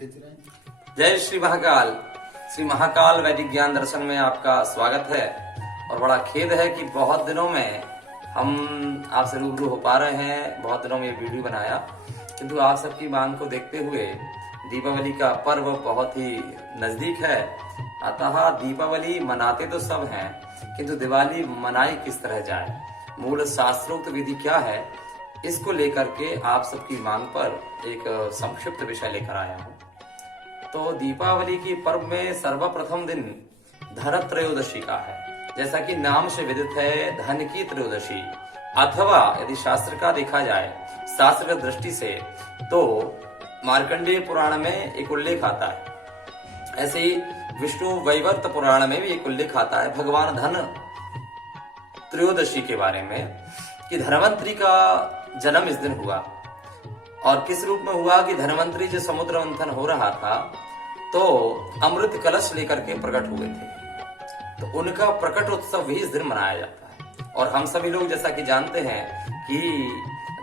जय श्री महाकाल। श्री महाकाल वैदिक ज्ञान दर्शन में आपका स्वागत है। और बड़ा खेद है कि बहुत दिनों में हम आपसे रूबरू हो पा रहे हैं, बहुत दिनों में ये वीडियो बनाया, किंतु आप सबकी मांग को देखते हुए दीपावली का पर्व बहुत ही नजदीक है। अतः दीपावली मनाते तो सब हैं, किंतु दिवाली मनाई किस तरह जाए, मूल शास्त्रोक्त विधि क्या है, इसको लेकर के आप सबकी मांग पर एक संक्षिप्त विषय लेकर आया हूँ। तो दीपावली की पर्व में सर्वप्रथम दिन धनत्रयोदशी का है। जैसा कि नाम से विदित है, धन की त्रयोदशी, अथवा यदि शास्त्र का देखा जाए, शास्त्र की दृष्टि से, तो मार्कंडेय पुराण में एक उल्लेख आता है। ऐसे ही विष्णु वैवर्त पुराण में भी एक उल्लेख आता है भगवान धन त्रयोदशी के बारे में, कि धनवंतरी का जन्म इस दिन हुआ। और किस रूप में हुआ कि धनवंतरी जो समुद्र मंथन हो रहा था, तो अमृत कलश लेकर के प्रकट हुए थे, तो उनका प्रकट उत्सव भी इस दिन मनाया जाता है। और हम सभी लोग जैसा कि जानते हैं कि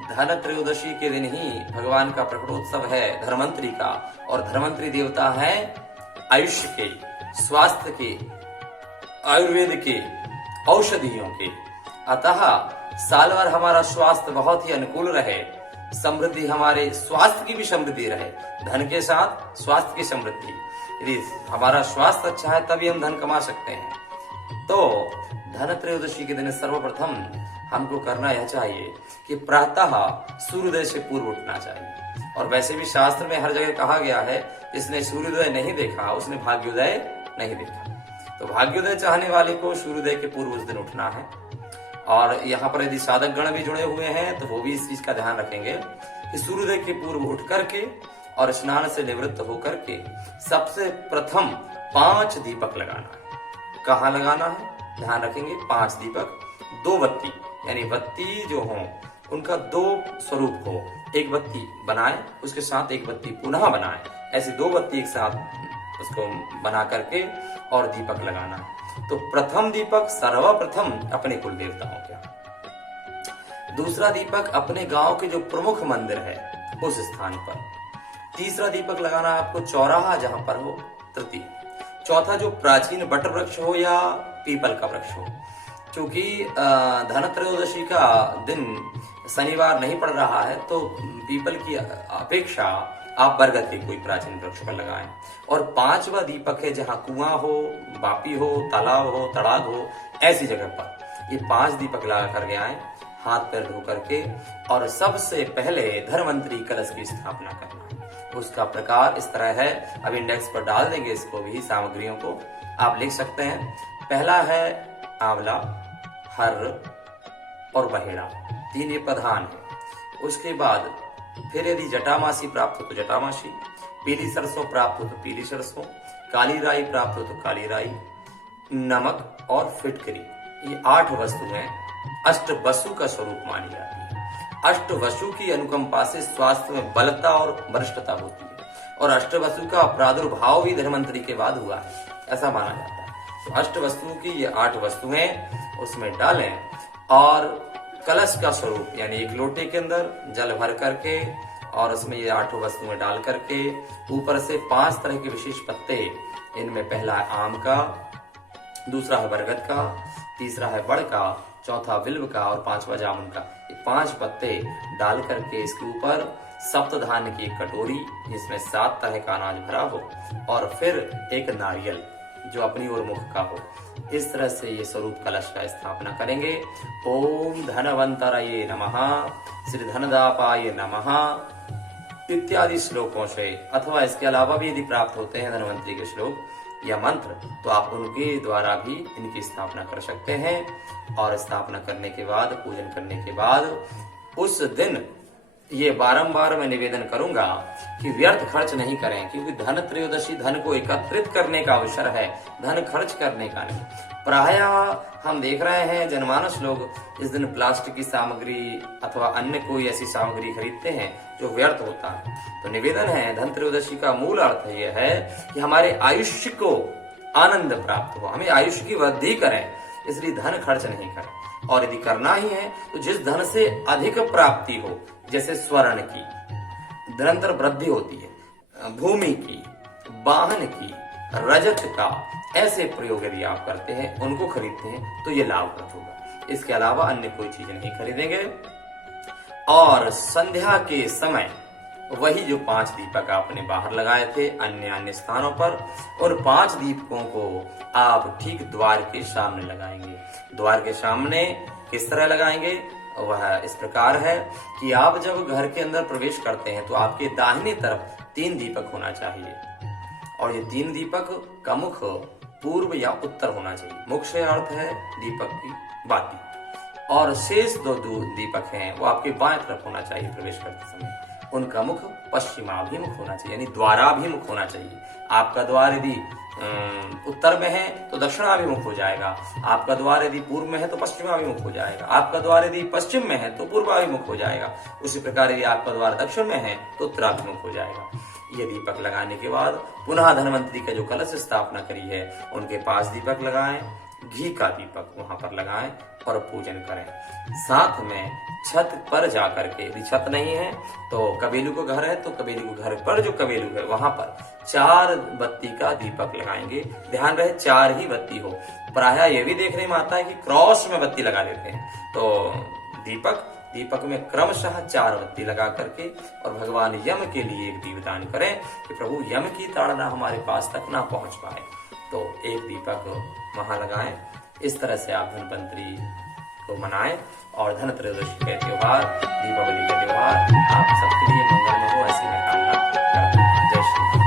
धन त्रयोदशी के दिन ही भगवान का प्रकटोत्सव है धनवंतरी का। और धनवंतरी देवता है आयुष्य के, स्वास्थ्य के, आयुर्वेद के, औषधियों के। अतः साल भर हमारा स्वास्थ्य बहुत ही अनुकूल रहे, समृद्धि, हमारे स्वास्थ्य की भी समृद्धि रहे, धन के साथ स्वास्थ्य की समृद्धि। यदि हमारा स्वास्थ्य अच्छा है तभी हम धन कमा सकते हैं। तो धन त्रयोदशी के दिन सर्वप्रथम हमको करना यह चाहिए कि प्रातः सूर्योदय से पूर्व उठना चाहिए। और वैसे भी शास्त्र में हर जगह कहा गया है, जिसने सूर्योदय नहीं देखा उसने भाग्योदय नहीं देखा। तो भाग्योदय चाहने वाले को सूर्योदय के पूर्व उस दिन उठना है। और यहाँ पर यदि साधक गण भी जुड़े हुए हैं तो वो भी इस चीज का ध्यान रखेंगे कि सूर्योदय के पूर्व उठ करके और स्नान से निवृत्त होकर के सबसे प्रथम 5 दीपक लगाना है। कहाँ लगाना है ध्यान रखेंगे, 5 दीपक, 2 बत्ती, यानी बत्ती जो हो उनका 2 स्वरूप हो, एक बत्ती बनाए उसके साथ एक बत्ती पुनः बनाए, ऐसी 2 बत्ती एक साथ उसको बना करके और दीपक लगाना है। तो प्रथम दीपक सर्वप्रथम अपने कुल देवताओं का, दूसरा दीपक अपने गांव के जो प्रमुख मंदिर है उस स्थान पर, तीसरा दीपक लगाना आपको चौराहा जहां पर हो, तृतीय, चौथा जो प्राचीन बट वृक्ष हो या पीपल का वृक्ष हो। क्योंकि धन त्रयोदशी का दिन शनिवार नहीं पड़ रहा है, तो पीपल की अपेक्षा आप बरगद के कोई प्राचीन वृक्ष पर लगाएं। और 5वां दीपक है जहां कुआं हो, बापी हो, तालाब हो, तड़ाग हो, ऐसी जगह पर ये 5 दीपक लगा करके आए, हाथ पैर धो करके। और सबसे पहले धनवंतरी कलश की स्थापना करना है। उसका प्रकार इस तरह है, अब इंडेक्स पर डाल देंगे इसको भी, सामग्रियों को आप लिख सकते हैं। पहला है आंवला, हर्र और बहेड़ा, 3 ये प्रधान है। उसके बाद फिर यदि जटामासी प्राप्त हो तो जटामासी, पीली सरसों प्राप्त हो तो पीली सरसों, काली राई प्राप्त हो तो काली राई, नमक और फिटकरी, ये 8 वस्तुएं अष्ट वसु का स्वरूप मानी जाती है। अष्ट वसु की अनुकंपा से स्वास्थ्य में बलता और वरिष्ठता होती है। और अष्ट वसु का प्रादुर्भाव भी धनवंतरी के बाद हुआ है, ऐसा माना जाता है। तो अष्ट वस्तुओं की ये 8 वस्तुएं उसमें डालें और कलश का स्वरूप, यानी एक लोटे के अंदर जल भर करके और उसमें ये 8 वस्तुएं डाल करके ऊपर से 5 तरह के विशेष पत्ते, इनमें पहला है आम का, दूसरा है बरगद का, तीसरा है बड़ का, चौथा विल्व का और 5वां जामुन का, ये 5 पत्ते डाल करके इसके ऊपर सप्तधान्य की एक कटोरी जिसमें 7 तरह का अनाज भरा हो, और फिर एक नारियल जो अपनी ओर मुख का हो, इस तरह से ये स्वरूप कलश का स्थापना करेंगे। ओम धनवंतरये नमः, श्री धनदापाय नमः इत्यादि श्लोकों से, अथवा इसके अलावा भी यदि प्राप्त होते हैं धनवंतरी के श्लोक या मंत्र, तो आप उनके द्वारा भी इनकी स्थापना कर सकते हैं। और स्थापना करने के बाद, पूजन करने के बाद, उस दिन ये बारंबार मैं निवेदन करूंगा कि व्यर्थ खर्च नहीं करें, क्योंकि धन त्रयोदशी धन को एकत्रित करने का अवसर है, धन खर्च करने का नहीं। प्रायः हम देख रहे हैं जनमानस लोग इस दिन प्लास्टिक की सामग्री अथवा अन्य कोई ऐसी सामग्री खरीदते हैं जो व्यर्थ होता है। तो निवेदन है, धन त्रयोदशी का मूल अर्थ यह है कि हमारे आयुष्य को आनंद प्राप्त हो, हमें आयुष्य की वृद्धि करें, इसलिए धन खर्च नहीं करें। और यदि करना ही है तो जिस धन से अधिक प्राप्ति हो, जैसे स्वर्ण की निरंतर वृद्धि होती है, भूमि की, वाहन की, रजत का ऐसे प्रयोग यदि आप करते हैं, उनको खरीदते हैं, तो ये लाभप्रद होगा। इसके अलावा अन्य कोई चीज नहीं खरीदेंगे। और संध्या के समय वही जो 5 दीपक आपने बाहर लगाए थे अन्य अन्य स्थानों पर, और 5 दीपकों को आप ठीक द्वार के सामने लगाएंगे। द्वार के सामने किस तरह लगाएंगे? वह इस प्रकार है कि आप जब घर के अंदर प्रवेश करते हैं तो आपके दाहिने तरफ 3 दीपक होना चाहिए, और ये 3 दीपक का मुख पूर्व या उत्तर होना चाहिए। मुख से अर्थ है दीपक की बाती, और शेष 2 दीपक हैं वो आपके बाएं तरफ होना चाहिए प्रवेश करते समय। उनका मुख पश्चिमाभिमुख होना चाहिए, यानी द्वाराभिमुख होना चाहिए। आपका द्वार यदि उत्तर में है तो दक्षिणाभिमुख हो जाएगा, आपका द्वार यदि पूर्व में है तो पश्चिमाभिमुख हो जाएगा, आपका द्वार यदि पश्चिम में है तो पूर्वाभिमुख हो जाएगा। उसी प्रकार यदि आपका द्वार दक्षिण में है तो उत्तराभिमुख हो जाएगा। ये दीपक लगाने के बाद पुनः धनवंतरी का जो कलश स्थापना करी है उनके पास दीपक लगाएं, घी का दीपक वहां पर लगाएं और पूजन करें। साथ में छत पर जाकर के, यदि छत नहीं है तो कबीलू का घर है तो कबीलू के घर पर जो कबीलू है वहां पर 4 बत्ती का दीपक लगाएंगे। ध्यान रहे 4 ही बत्ती हो। प्रायः ये भी देखने में आता है कि क्रॉस में बत्ती लगा देते हैं, तो दीपक में क्रमशः 4 बत्ती लगा करके और भगवान यम के लिए एक दीपदान करें कि प्रभु यम की ताड़ना हमारे पास तक ना पहुंच पाए, तो एक दीपक वहां लगाएं। इस तरह से आप धनवंतरी को मनाएं और धनत्रयोदशी का त्योहार, दीपावली का त्योहार आप सबके लिए मंगलमय हो, ऐसी मैं कामना करता हूं। जय श्री राम।